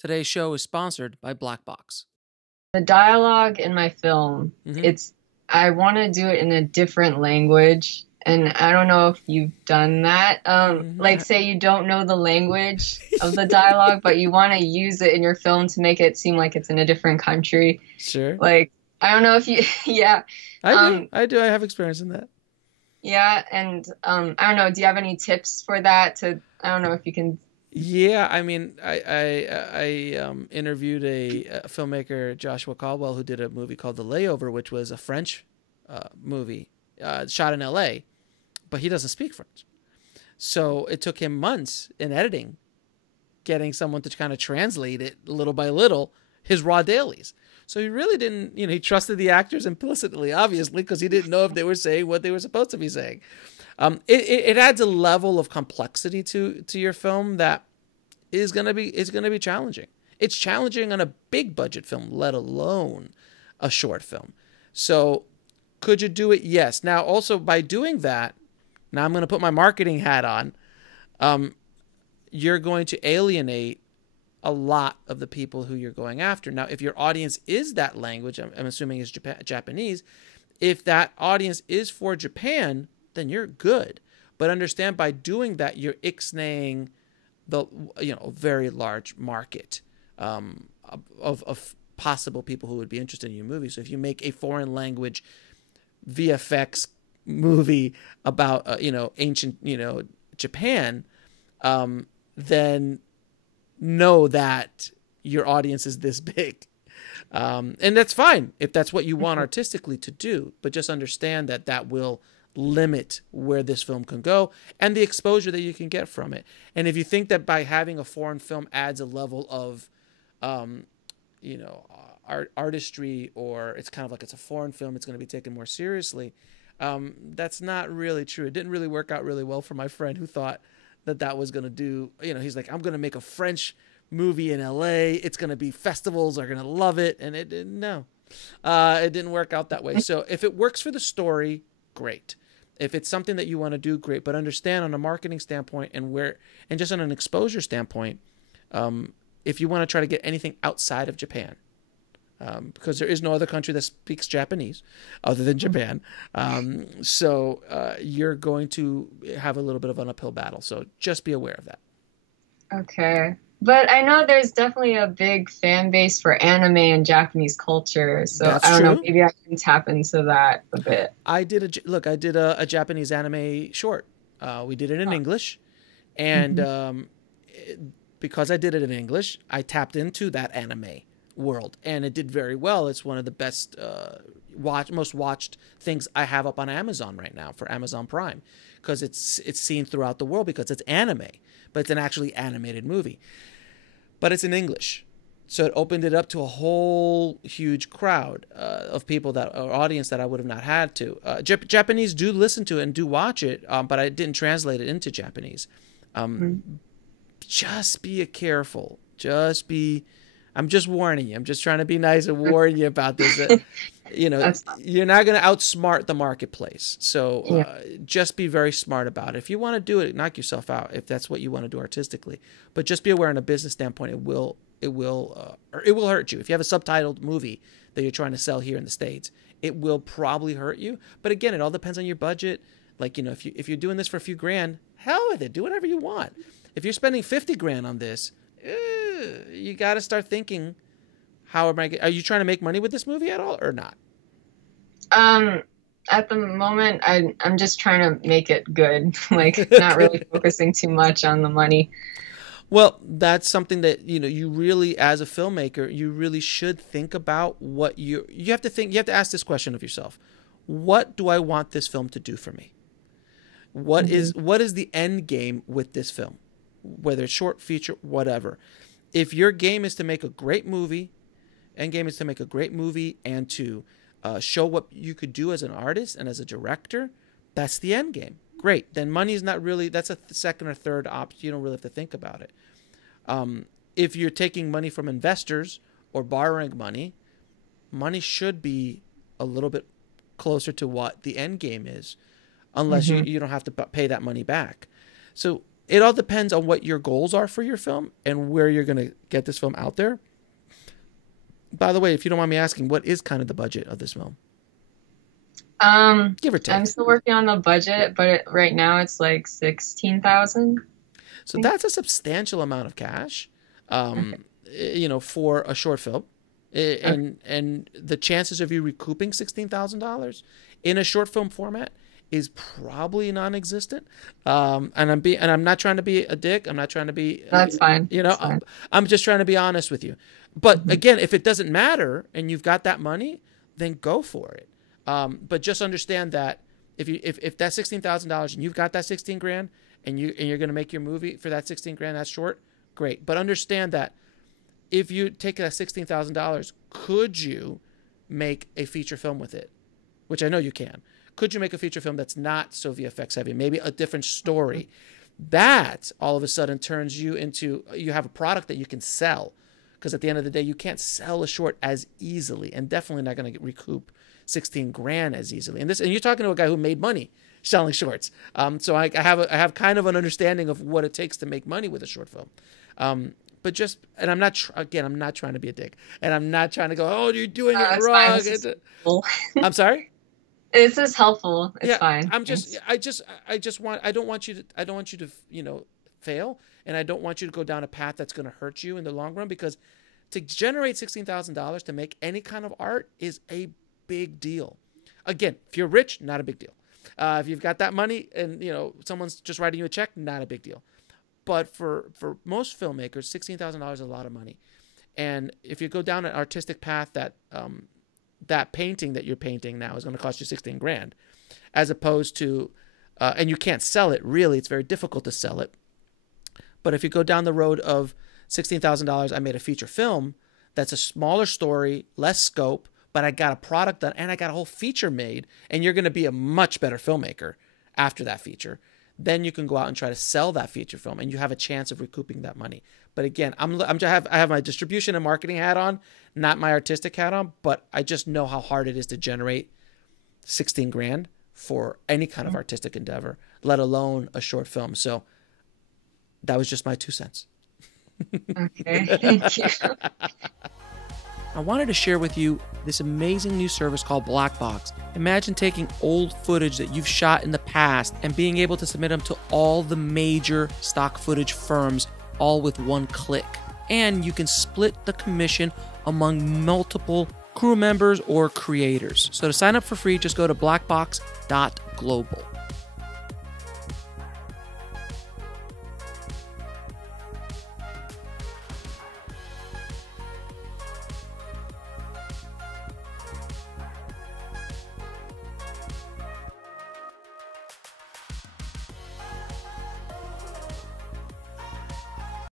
Today's show is sponsored by Black Box. The dialogue in my film, Hmm. it's I want to do it in a different language, and I don't know if you've done that. Like say you don't know the language of the dialogue, but you want to use it in your film to make it seem like it's in a different country. Sure. Like I don't know if you, yeah, I do. um, I do. I have experience in that. yeah, and I don't know. Do you have any tips for that? I don't know if you can. Yeah, I mean, I interviewed a filmmaker, Joshua Caldwell, who did a movie called The Layover, which was a French movie shot in L.A., but he doesn't speak French. So it took him months in editing, getting someone to kind of translate it little by little, his raw dailies. So he really didn't, he trusted the actors implicitly, obviously, because he didn't know if they were saying what they were supposed to be saying. It adds a level of complexity to your film that is gonna be challenging. It's challenging on a big budget film, let alone a short film. So could you do it? Yes. Now also by doing that, now I'm gonna put my marketing hat on. Um, you're going to alienate a lot of the people who you're going after. Now, if your audience is that language, I'm assuming is Japanese. If that audience is for Japan, then you're good. But understand by doing that, you're ixnaying the very large market of possible people who would be interested in your movie. So if you make a foreign language VFX movie about ancient Japan, then know that your audience is this big. And that's fine if that's what you want artistically to do, but just understand that that will limit where this film can go and the exposure that you can get from it. And if you think that by having a foreign film adds a level of, artistry, or it's kind of like it's a foreign film, it's going to be taken more seriously, that's not really true. It didn't really work out really well for my friend who thought that was going to do, he's like, I'm going to make a French movie in LA. It's going to be festivals are going to love it. And it didn't, no, it didn't work out that way. So if it works for the story, great. If it's something that you want to do, great. But understand on a marketing standpoint and just on an exposure standpoint, if you want to try to get anything outside of Japan, because there is no other country that speaks Japanese other than Japan. So you're going to have a little bit of an uphill battle. So just be aware of that. Okay. But I know there's definitely a big fan base for anime and Japanese culture, so That's I don't know, true. maybe I can tap into that a bit. I did a Japanese anime short. We did it in English, and Mhm. because I did it in English, I tapped into that anime world, and it did very well. It's one of the best most watched things I have up on Amazon right now for Amazon Prime, because it's seen throughout the world because it's anime, but it's an actually animated movie, but it's in English. So it opened it up to a whole huge crowd of people or audience that I would have not had to. Japanese do listen to it and do watch it, but I didn't translate it into Japanese. Mhm. Just be careful. I'm just warning you. I'm just trying to be nice and warn you about this. That's You're not going to outsmart the marketplace. So yeah. just be very smart about it. If you want to do it, knock yourself out if that's what you want to do artistically. But just be aware, on a business standpoint, it will hurt you. If you have a subtitled movie that you're trying to sell here in the States, it will probably hurt you. But again, it all depends on your budget. Like, if you're doing this for a few grand, hell with it. Do whatever you want. If you're spending 50 grand on this, you got to start thinking, are you trying to make money with this movie at all or not? Um, at the moment, I'm just trying to make it good, like not really focusing too much on the money. Well, that's something that, you really, as a filmmaker, you really should think about. You have to think, you have to ask this question of yourself. What do I want this film to do for me? What Hmm. is what is the end game with this film? Whether it's short, feature, whatever. If your game is to make a great movie, end game is to make a great movie and to show what you could do as an artist and as a director, that's the end game. Great. Then money is not really, that's a second or third option. You don't really have to think about it. If you're taking money from investors or borrowing money, money should be a little bit closer to what the end game is, unless you, Hmm. you don't have to pay that money back. So it all depends on what your goals are for your film and where you're going to get this film out there. By the way, if you don't mind me asking, what is kind of the budget of this film? Give or take. I'm still working on the budget, but right now it's like 16,000. So that's a substantial amount of cash, for a short film. And the chances of you recouping $16,000 in a short film format is probably non-existent. And I'm not trying to be a dick. I'm not trying to be. That's fine. I'm just trying to be honest with you. But again, if it doesn't matter and you've got that money, then go for it. But just understand that if that's $16,000 and you've got that 16 grand and you're going to make your movie for that 16 grand, that's short, great. But understand that if you take that $16,000, could you make a feature film with it? Which I know you can. Could you make a feature film that's not so VFX heavy, maybe a different story? That all of a sudden turns you into, you have a product that you can sell. Because at the end of the day, you can't sell a short as easily, and definitely not going to recoup 16 grand as easily. And you're talking to a guy who made money selling shorts. So I have kind of an understanding of what it takes to make money with a short film. But just, and I'm not trying to be a dick, and I'm not trying to go, oh, you're doing it wrong. I'm sorry. This is helpful. It's fine. I don't want you to fail, and I don't want you to go down a path that's going to hurt you in the long run, because to generate $16,000 to make any kind of art is a big deal. Again, if you're rich, not a big deal. If you've got that money and someone's just writing you a check, not a big deal. But for most filmmakers, $16,000 is a lot of money. And if you go down an artistic path that that painting that you're painting now is going to cost you 16 grand, as opposed to, and you can't sell it, really, it's very difficult to sell it. But if you go down the road of $16,000, I made a feature film that's a smaller story, less scope, but I got a product done and I got a whole feature made, and you're going to be a much better filmmaker after that feature. Then you can go out and try to sell that feature film, and you have a chance of recouping that money. But again, I have my distribution and marketing hat on, not my artistic hat on, but I just know how hard it is to generate 16 grand for any kind of artistic endeavor, let alone a short film. So that was just my 2 cents. Okay, thank you. I wanted to share with you this amazing new service called Blackbox. Imagine taking old footage that you've shot in the past and being able to submit them to all the major stock footage firms, all with one click. And you can split the commission among multiple crew members or creators. So to sign up for free, just go to blackbox.global.